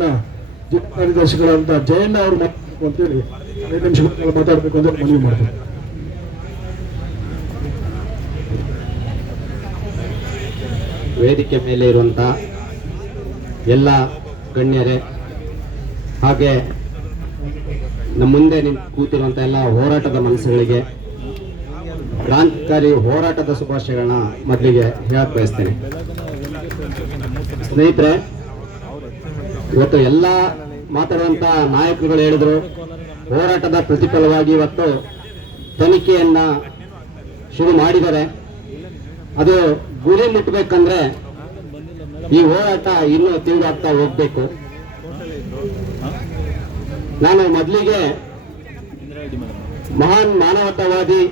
ತಾಲೂಕಿನ ಜಿಲ್ಲಾ ಜಯಣ್ಣ ಅವರು ಮಾತಾಡಬೇಕು ಅಂತೇಳಿ ಐದು ನಿಮಿಷಗಳ ಮಾತಾಡಬೇಕು ಅಂತ ಮನವಿ ವೇದಿಕೆ ಮೇಲೆ ಇರುವಂಥ ಎಲ್ಲ ಗಣ್ಯರೇ, ಹಾಗೆ ನಮ್ಮ ಮುಂದೆ ನಿಂತು ಕೂತಿರುವಂಥ ಎಲ್ಲ ಹೋರಾಟದ ಮನಸ್ಸುಗಳಿಗೆ, ಕ್ರಾಂತಿಕಾರಿ ಹೋರಾಟದ ಶುಭಾಶಯಗಳನ್ನ ಮೊದಲಿಗೆ ಹೇಳಕ್ ಬಯಸ್ತೇನೆ. ಸ್ನೇಹಿತರೆ ಇವತ್ತು ಎಲ್ಲ ಮಾತಾಡುವಂತ ನಾಯಕರುಗಳು ಹೇಳಿದ್ರು, ಹೋರಾಟದ ಪ್ರತಿಫಲವಾಗಿ ಇವತ್ತು ತನಿಖೆಯನ್ನ ಶುರು ಮಾಡಿದ್ದಾರೆ. ಅದು ಗುರಿ ಮುಟ್ಟಬೇಕಂದ್ರೆ ಈ ಹೋರಾಟ ಇನ್ನೂ ತೀವ್ರಾಗ್ತಾ ಹೋಗ್ಬೇಕು. ನಾನು ಮೊದಲಿಗೆ ಮಹಾನ್ ಮಾನವತಾವಾದಿ,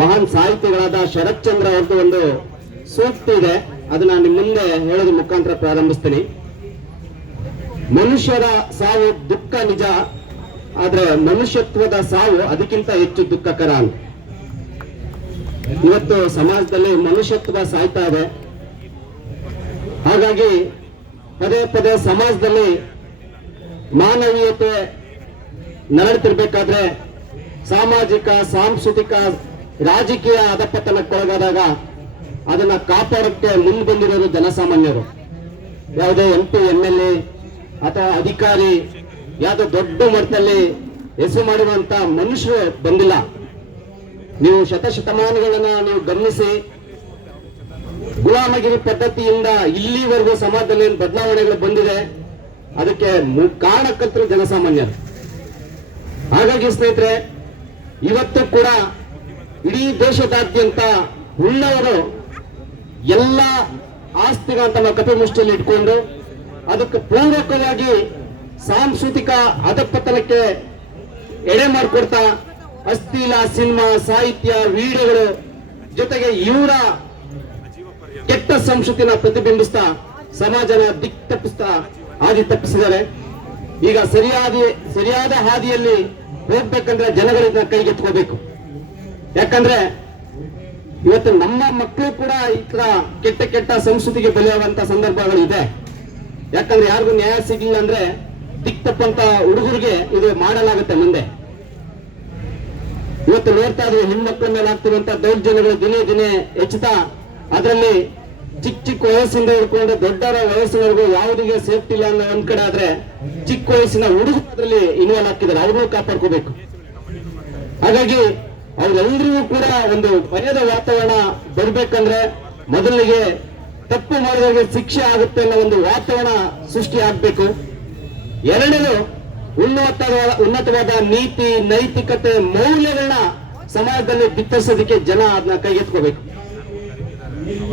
ಮಹಾನ್ ಸಾಹಿತಿಗಳಾದ ಶರತ್ ಚಂದ್ರ ಅವ್ರದ್ದು ಒಂದು ಸೂಕ್ತಿ ಇದೆ ನಾನು ನಿಮ್ಮ ಮುಂದೆ ಹೇಳೋದ್ರ ಮುಖಾಂತರ ಪ್ರಾರಂಭಿಸ್ತೀನಿ. ಮನುಷ್ಯರ ಸಾವು ದುಃಖ ನಿಜ, ಆದ್ರೆ ಮನುಷ್ಯತ್ವದ ಸಾವು ಅದಕ್ಕಿಂತ ಹೆಚ್ಚು ದುಃಖಕರ ಅಂತ. ಇವತ್ತು ಸಮಾಜದಲ್ಲಿ ಮನುಷ್ಯತ್ವ ಸಾಯ್ತಾ ಇದೆ. ಹಾಗಾಗಿ ಪದೇ ಪದೇ ಸಮಾಜದಲ್ಲಿ ಮಾನವೀಯತೆ ನರಳ್ತಿರ್ಬೇಕಾದ್ರೆ ಸಾಮಾಜಿಕ, ಸಾಂಸ್ಕೃತಿಕ, ರಾಜಕೀಯ ಅಧಪತನಕ್ಕೊಳಗಾದಾಗ ಅದನ್ನ ಕಾಪಾಡಕ್ಕೆ ಮುಂದೆ ಬಂದಿರೋದು ಜನಸಾಮಾನ್ಯರು. ಯಾವುದೇ M P M L A ಅಥವಾ ಅಧಿಕಾರಿ, ಯಾವುದೋ ದೊಡ್ಡ ಮಟ್ಟದಲ್ಲಿ ಹೆಸರು ಮಾಡಿರುವಂತ ಮನುಷ್ಯರು ಬಂದಿಲ್ಲ. ನೀವು ಶತಶತಮಾನಗಳನ್ನ ನೀವು ಗಮನಿಸಿ, ಗುಲಾಮಗಿರಿ ಪದ್ಧತಿಯಿಂದ ಇಲ್ಲಿವರೆಗೂ ಸಮಾಜದಲ್ಲಿ ಏನು ಬದಲಾವಣೆಗಳು ಬಂದಿದೆ, ಅದಕ್ಕೆ ಕಾರಣಕರ್ತರು ಜನಸಾಮಾನ್ಯರು. ಹಾಗಾಗಿ ಸ್ನೇಹಿತರೆ, ಇವತ್ತು ಕೂಡ ಇಡೀ ದೇಶದಾದ್ಯಂತ ಉಳ್ಳವರು ಎಲ್ಲ ಆಸ್ತಿಗಳಂತ ನಾವು ಕಪಿಮುಷ್ಟಿಯಲ್ಲಿ ಇಟ್ಕೊಂಡು ಅದಕ್ಕೆ ಪೂರಕವಾಗಿ ಸಾಂಸ್ಕೃತಿಕ ಅಧಪತನಕ್ಕೆ ಎಡೆ ಮಾಡಿಕೊಡ್ತಾ ಅಶ್ಲೀಲ ಸಿನಿಮಾ, ಸಾಹಿತ್ಯ, ವಿಡಿಯೋಗಳು ಜೊತೆಗೆ ಇವರ ಕೆಟ್ಟ ಸಂಸ್ಕೃತಿನ ಪ್ರತಿಬಿಂಬಿಸ್ತಾ ಸಮಾಜನ ದಿಕ್ ತಪ್ಪಿಸ್ತಾ ಹಾದಿ ತಪ್ಪಿಸಿದ್ದಾರೆ. ಈಗ ಸರಿಯಾದ ಸರಿಯಾದ ಹಾದಿಯಲ್ಲಿ ಹೋಗ್ಬೇಕಂದ್ರೆ ಜನಗಳಿಂದ ಕೈಗೆತ್ಕೋಬೇಕು ಯಾಕಂದ್ರೆ ಇವತ್ತು ನಮ್ಮ ಮಕ್ಕಳು ಕೂಡ ಈ ತರ ಕೆಟ್ಟ ಕೆಟ್ಟ ಸಂಸ್ಕೃತಿಗೆ ಬಲಿಯಾಗುವಂತ ಸಂದರ್ಭಗಳು ಇದೆ. ಯಾಕಂದ್ರೆ ಯಾರಿಗೂ ನ್ಯಾಯ ಸಿಗ್ಲಿಲ್ಲ ಅಂದ್ರೆ ದಿಕ್ ತಪ್ಪಂತ ಹುಡುಗರಿಗೆ ಇದು ಮಾಡಲಾಗುತ್ತೆ ಮುಂದೆ. ಇವತ್ತು ನೋಡ್ತಾ ಇದ್ರೆ ಹೆಣ್ಮಕ್ಳ ಮೇಲೆ ಆಗ್ತಿರುವಂತ ದೌರ್ಜನ್ಯಗಳು ದಿನೇ ದಿನೇ ಹೆಚ್ಚುತ್ತಾ, ಅದರಲ್ಲಿ ಚಿಕ್ಕ ಚಿಕ್ಕ ವಯಸ್ಸಿಂದ ಹಿಡ್ಕೊಂಡು ದೊಡ್ಡರ ವಯಸ್ಸಿನವರೆಗೂ ಯಾವುದಿಗೆ ಸೇಫ್ಟಿ ಇಲ್ಲ ಅನ್ನೋ ಒಂದ್ ಕಡೆ ಆದ್ರೆ ಚಿಕ್ಕ ವಯಸ್ಸಿನ ಹುಡುಗರು ಅದರಲ್ಲಿ ಇನ್ವಾಲ್ವ್ ಆಗ್ತಿದ್ದಾರೆ ಅವ್ರನ್ನೂ ಕಾಪಾಡ್ಕೋಬೇಕು. ಹಾಗಾಗಿ ಅವರೆಲ್ಲರಿಗೂ ಕೂಡ ಒಂದು ಭಯದ ವಾತಾವರಣ ಬರ್ಬೇಕಂದ್ರೆ ಮೊದಲಿಗೆ ತಪ್ಪು ಮಾಡಿದವರಿಗೆ ಶಿಕ್ಷೆ ಆಗುತ್ತೆ ಅನ್ನೋ ಒಂದು ವಾತಾವರಣ ಸೃಷ್ಟಿ ಆಗ್ಬೇಕು ಎರಡನೇದು, ಉನ್ನತವಾದ ಉನ್ನತವಾದ ನೀತಿ, ನೈತಿಕತೆ, ಮೌಲ್ಯಗಳನ್ನ ಸಮಾಜದಲ್ಲಿ ಬಿತ್ತರಿಸೋದಕ್ಕೆ ಜನ ಅದನ್ನ ಕೈಗೆತ್ಕೋಬೇಕು.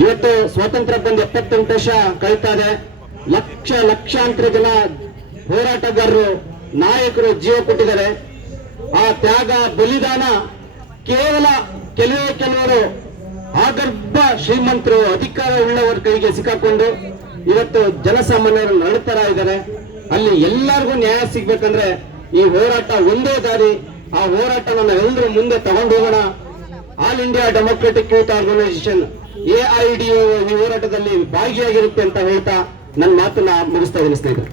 ಇವತ್ತು ಸ್ವಾತಂತ್ರ್ಯ ಬಂದ ಎಪ್ಪತ್ತೆಂಟು ವರ್ಷ ಕಳೀತಾ ಇದೆ. ಲಕ್ಷ, ಲಕ್ಷಾಂತರ ಜನ ಹೋರಾಟಗಾರರು, ನಾಯಕರು ಜೀವ ಕೊಟ್ಟಿದ್ದಾರೆ. ಆ ತ್ಯಾಗ, ಬಲಿದಾನ ಕೇವಲ ಕೆಲವೇ ಕೆಲವರು ಆಗರ್ಭ ಶ್ರೀಮಂತರು, ಅಧಿಕಾರ ಉಳ್ಳವರ ಕೈಗೆ ಸಿಕ್ಕಾಕೊಂಡು ಇವತ್ತು ಜನಸಾಮಾನ್ಯರು ನಡುತ್ತರ ಇದ್ದಾರೆ ಅಲ್ಲಿ ಎಲ್ಲರಿಗೂ ನ್ಯಾಯ ಸಿಗ್ಬೇಕಂದ್ರೆ ಈ ಹೋರಾಟ ಒಂದೇ ದಾರಿ. ಆ ಹೋರಾಟನ ನಾವೆಲ್ಲರೂ ಮುಂದೆ ತಗೊಂಡು ಹೋಗೋಣ all India democratic youth organisation A I D ಈ ಹೋರಾಟದಲ್ಲಿ ಭಾಗಿಯಾಗಿರುತ್ತೆ ಅಂತ ಹೇಳ್ತಾ ನನ್ನ ಮಾತನ್ನ ಮುಗಿಸ್ತಾ ಇದ್ದೀನಿ ಸ್ನೇಹಿತರೆ.